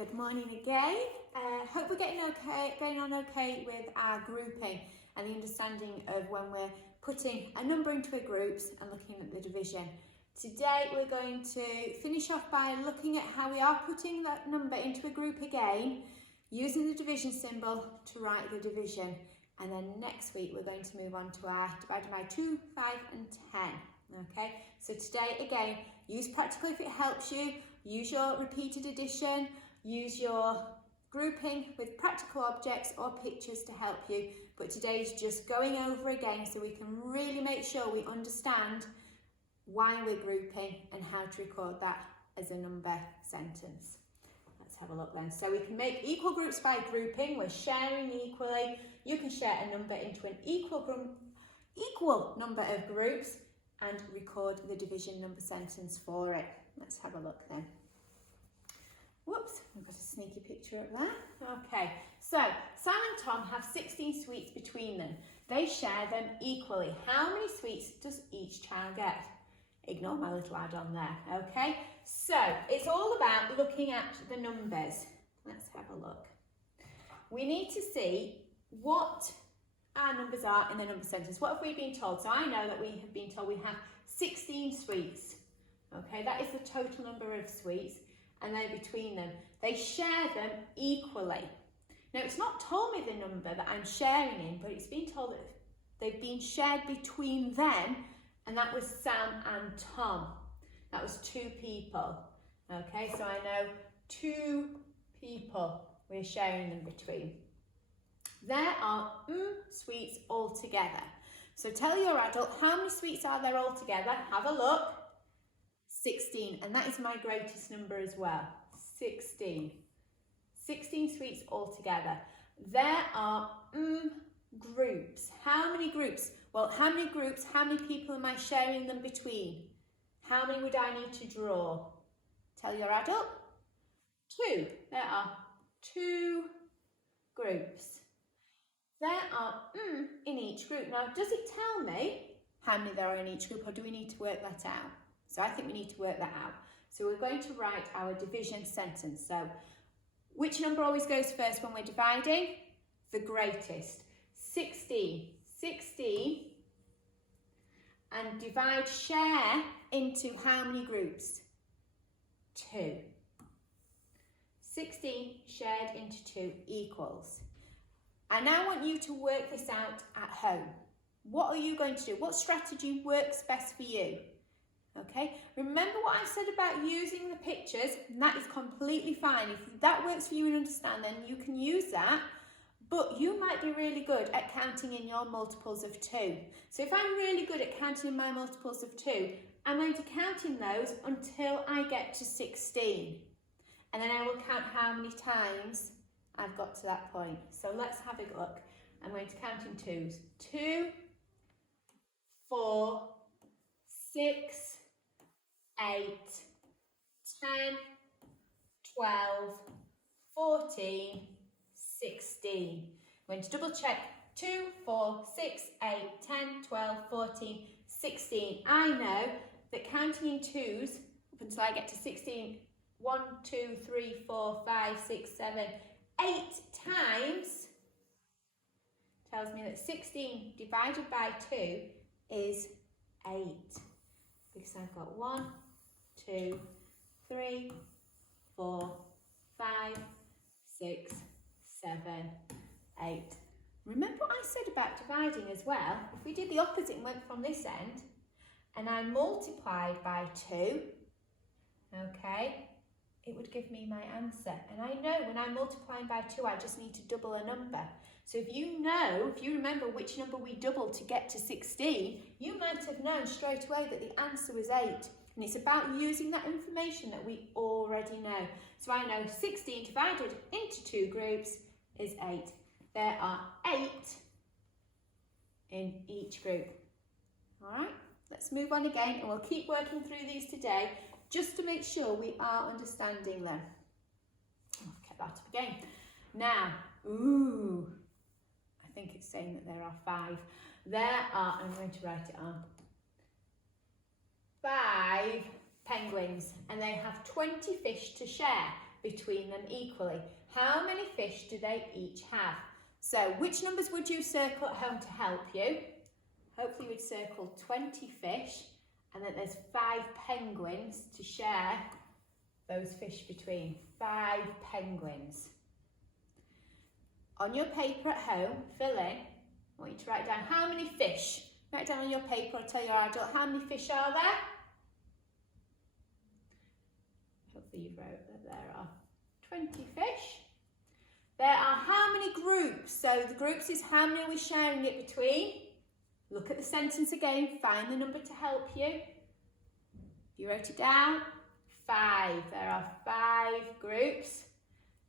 Good morning again. Hope we're going on okay with our grouping and the understanding of when we're putting a number into a groups and looking at the division. Today we're going to finish off by looking at how we are putting that number into a group again, using the division symbol to write the division. And then next week we're going to move on to our divided by 2, 5 and 10. Okay, so today again, use practical if it helps you, use your repeated addition, use your grouping with practical objects or pictures to help you. But today is just going over again so we can really make sure we understand why we're grouping and how to record that as a number sentence. Let's have a look then. So we can make equal groups by grouping. We're sharing equally. You can share a number into an equal number of groups and record the division number sentence for it. Let's have a look then. Whoops, I've got a sneaky picture up there. Okay, so Sam and Tom have 16 sweets between them. They share them equally. How many sweets does each child get? Ignore my little add-on there, okay? So it's all about looking at the numbers. Let's have a look. We need to see what our numbers are in the number sentence. What have we been told? So I know that we have been told we have 16 sweets. Okay, that is the total number of sweets, and then between them, they share them equally. Now, it's not told me the number that I'm sharing in, but it's been told that they've been shared between them, and that was Sam and Tom. That was 2 people. Okay, so I know 2 people we're sharing them between. There are sweets altogether. So tell your adult, how many sweets are there altogether? Have a look. 16, and that is my greatest number as well. 16. 16 sweets altogether. There are groups. How many groups? Well, how many groups, how many people am I sharing them between? How many would I need to draw? Tell your adult. 2. There are 2 groups. There are in each group. Now, does it tell me how many there are in each group, or do we need to work that out? So I think we need to work that out. So we're going to write our division sentence. So which number always goes first when we're dividing? The greatest. 16. 16. And divide, share into how many groups? 2. 16 shared into 2 equals. And I want you to work this out at home. What are you going to do? What strategy works best for you? Okay, remember what I said about using the pictures, and that is completely fine. If that works for you and understand, then you can use that, but you might be really good at counting in your multiples of 2. So if I'm really good at counting in my multiples of 2, I'm going to count in those until I get to 16. And then I will count how many times I've got to that point. So let's have a look. I'm going to count in 2s. 2, 4, 6, 8, 10, 12, 14, 16. I'm going to double check. 2, 4, 6, 8, 10, 12, 14, 16. I know that counting in 2s up until I get to 16, 1, 2, 3, 4, 5, 6, 7, 8 times tells me that 16 divided by 2 is 8. Because I've got 1, 2, 3, 4, 5, 6, 7, 8. Remember what I said about dividing as well? If we did the opposite and went from this end and I multiplied by 2, okay, it would give me my answer. And I know when I'm multiplying by 2, I just need to double a number. So if you remember which number we doubled to get to 16, you might have known straight away that the answer was 8. And it's about using that information that we already know. So I know 16 divided into 2 groups is 8. There are 8 in each group. All right, let's move on again, and we'll keep working through these today just to make sure we are understanding them. I'll get that up again. Now, I think it's saying that there are 5. There are, I'm going to write it on, 5 penguins, and they have 20 fish to share. between them equally. How many fish do they each have? So which numbers would you circle at home to help you? Hopefully you would circle 20 fish, and then there's 5 penguins to share those fish between. 5 penguins. On your paper at home, fill in. I want you to write down how many fish. Write down on your paper or tell your adult how many fish are there. Hopefully you wrote that there are 20 fish. There are how many groups? So the groups is how many are we sharing it between? Look at the sentence again, find the number to help you. You wrote it down, 5. There are 5 groups.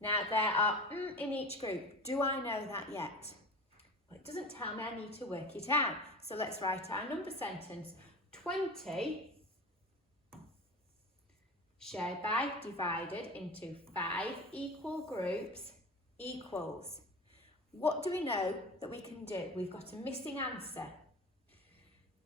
Now there are in each group. Do I know that yet? Well, it doesn't tell me, I need to work it out. So let's write our number sentence. 20 shared by, divided into 5 equal groups equals. What do we know that we can do? We've got a missing answer.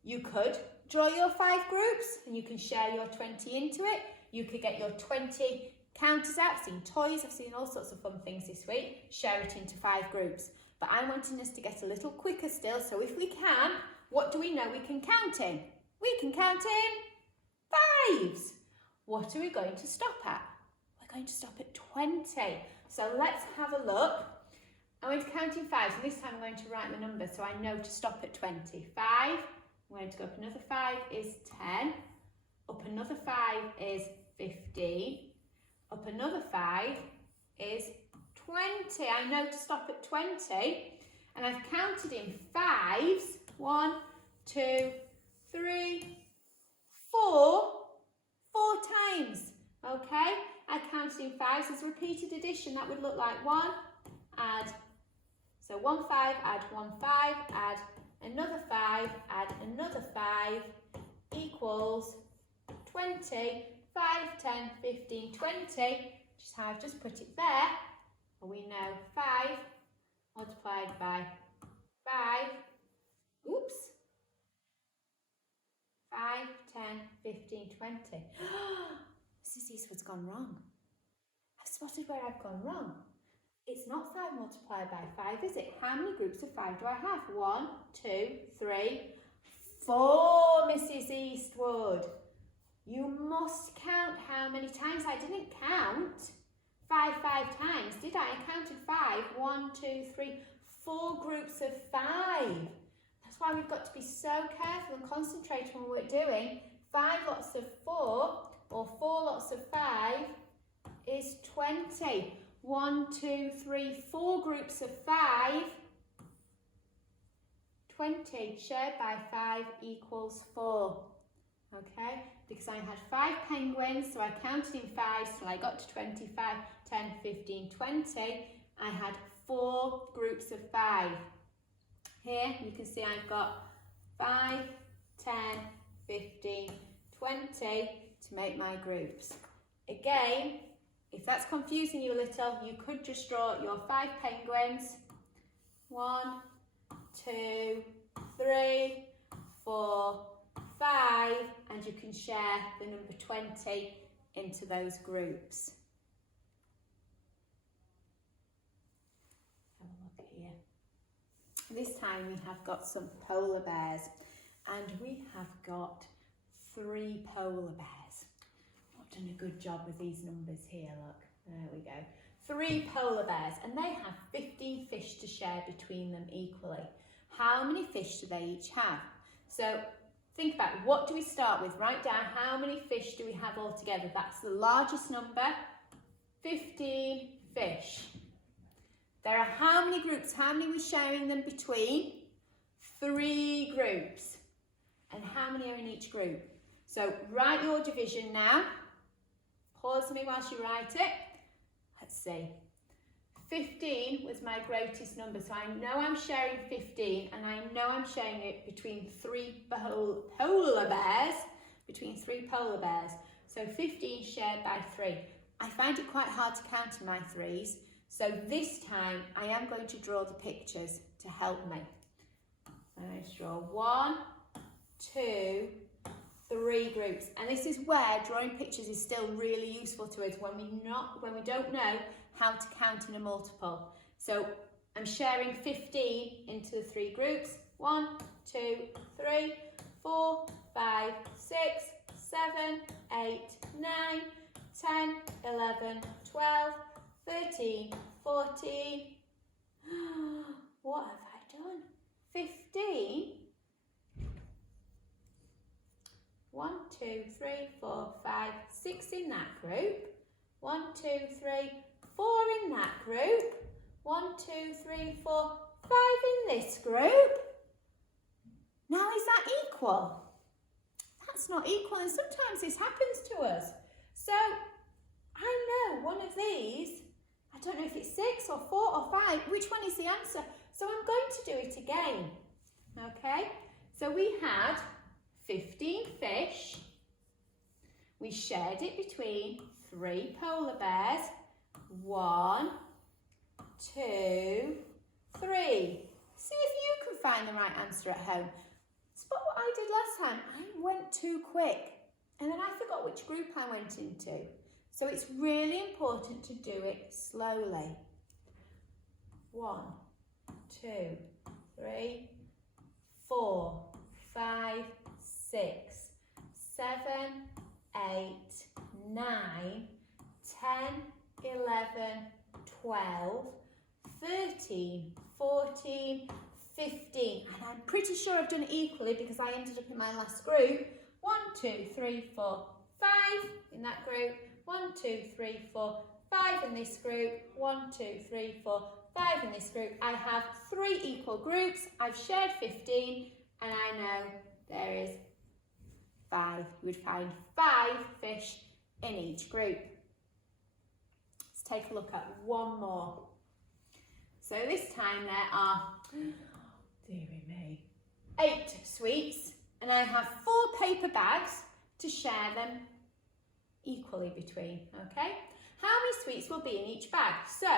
You could draw your 5 groups and you can share your 20 into it. You could get your 20 counters out. I've seen toys, I've seen all sorts of fun things this week. Share it into 5 groups. But I'm wanting us to get a little quicker still. So if we can, what do we know we can count in? We can count in 5s. What are we going to stop at? We're going to stop at 20. So let's have a look. I'm going to count in 5s, and this time I'm going to write the number so I know to stop at 20. 5, I'm going to go up another 5 is 10, up another 5 is 15, up another 5 is 20. I know to stop at 20, and I've counted in 5s. 1, 2, 3, 4. 4 times, okay? I counted in 5s as repeated addition. That would look like 1, add, so 1 5, add 1 5, add another 5, add another 5, equals 20, 5, 10, 15, 20, which is how I've just put it there. And we know 5 multiplied by 5, oops, 5, 10, 15, 20. Mrs. Eastwood's gone wrong. I've spotted where I've gone wrong. It's not 5 multiplied by 5, is it? How many groups of 5 do I have? 1, 2, 3, 4, Mrs. Eastwood. You must count how many times. I didn't count 5 times, did I? I counted 5. 1, 2, 3, 4 groups of 5. That's why we've got to be so careful and concentrate on what we're doing. 5 lots of 4 or 4 lots of 5 is 20. 1, 2, 3, 4 groups of 5. 20 shared by 5 equals 4. Okay, because I had 5 penguins, so I counted in 5 till I got to 25, 10, 15, 20. I had 4 groups of 5. Here you can see I've got 5, 10, 15, 20 to make my groups. Again, if that's confusing you a little, you could just draw your 5 penguins. 1, 2, 3, 4, 5, and you can share the number 20 into those groups. Have a look here. This time we have got some polar bears, and we have got 3 polar bears. I've done a good job with these numbers here, look, there we go. 3 polar bears, and they have 15 fish to share between them equally. How many fish do they each have? So think about, what do we start with? Write down how many fish do we have all together. That's the largest number, 15 fish. There are how many groups? How many are we sharing them between? 3 groups. And how many are in each group? So write your division now. Pause me whilst you write it. Let's see. 15 was my greatest number, so I know I'm sharing 15, and I know I'm sharing it between 3 polar bears. Between 3 polar bears. So 15 shared by 3. I find it quite hard to count in my 3s, so this time I am going to draw the pictures to help me. I'm going to draw 1, 2, 3 groups. And this is where drawing pictures is still really useful to us when we don't know how to count in a multiple. So I'm sharing 15 into the 3 groups. 1, 2, 3, 4, 5, 6, 7, 8, 9, 10, 11, 12, 13, 14. What have I done? 15. 1, 2, 3, 4, 5, 6 in that group. 1, 2, 3, 4 in that group. 1, 2, 3, 4, 5 in this group. Now is that equal? That's not equal, and sometimes this happens to us. So I know one of these, I don't know if it's 6 or 4 or 5, which one is the answer? So I'm going to do it again, okay? So we had 15 fish. We shared it between 3 polar bears. 1, 2, 3. See if you can find the right answer at home. Spot what I did last time. I went too quick and then I forgot which group I went into. So it's really important to do it slowly. 1, 2, 3, 4, 5, 6, 7, 8, 9, 10, 11, 12, 13, 14, 15. And I'm pretty sure I've done it equally because I ended up in my last group. 1, 2, 3, 4, 5 in that group. 1, 2, 3, 4, 5 in this group. 1, 2, 3, 4, 5 in this group. I have 3 equal groups. I've shared 15 and I know there is 5. You would find 5 fish in each group. Let's take a look at one more. So this time there are, dearie me, 8 sweets, and I have 4 paper bags to share them equally between, okay? How many sweets will be in each bag? So,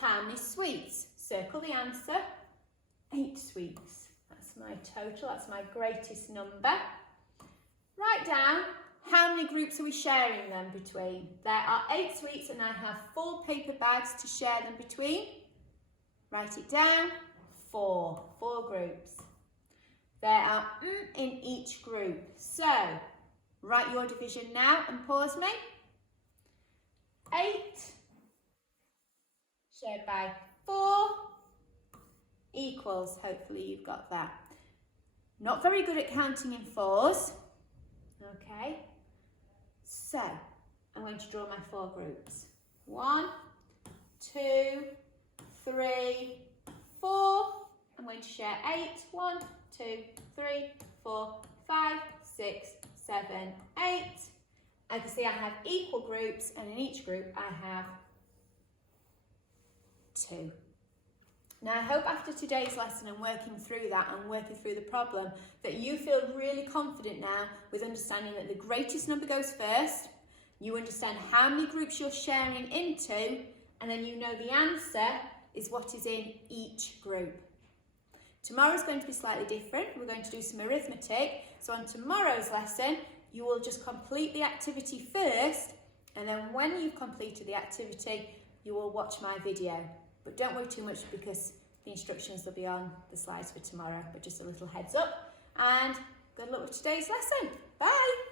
how many sweets? Circle the answer. 8 sweets. That's my total, that's my greatest number. Write down how many groups are we sharing them between. There are 8 sweets and I have 4 paper bags to share them between. Write it down. 4 groups. There are in each group. So, write your division now and pause me. 8 shared by 4 equals, hopefully you've got that. Not very good at counting in 4s. Okay, so I'm going to draw my 4 groups. 1, 2, 3, 4. I'm going to share 8. 1, 2, 3, 4, 5, 6, 7, 8. I can see I have equal groups, and in each group I have 2. Now I hope after today's lesson and working through that and working through the problem that you feel really confident now with understanding that the greatest number goes first, you understand how many groups you're sharing into, and then you know the answer is what is in each group. Tomorrow's going to be slightly different. We're going to do some arithmetic. So on tomorrow's lesson, you will just complete the activity first, and then when you've completed the activity, you will watch my video. But don't worry too much because the instructions will be on the slides for tomorrow, but just a little heads up. And good luck with today's lesson. Bye.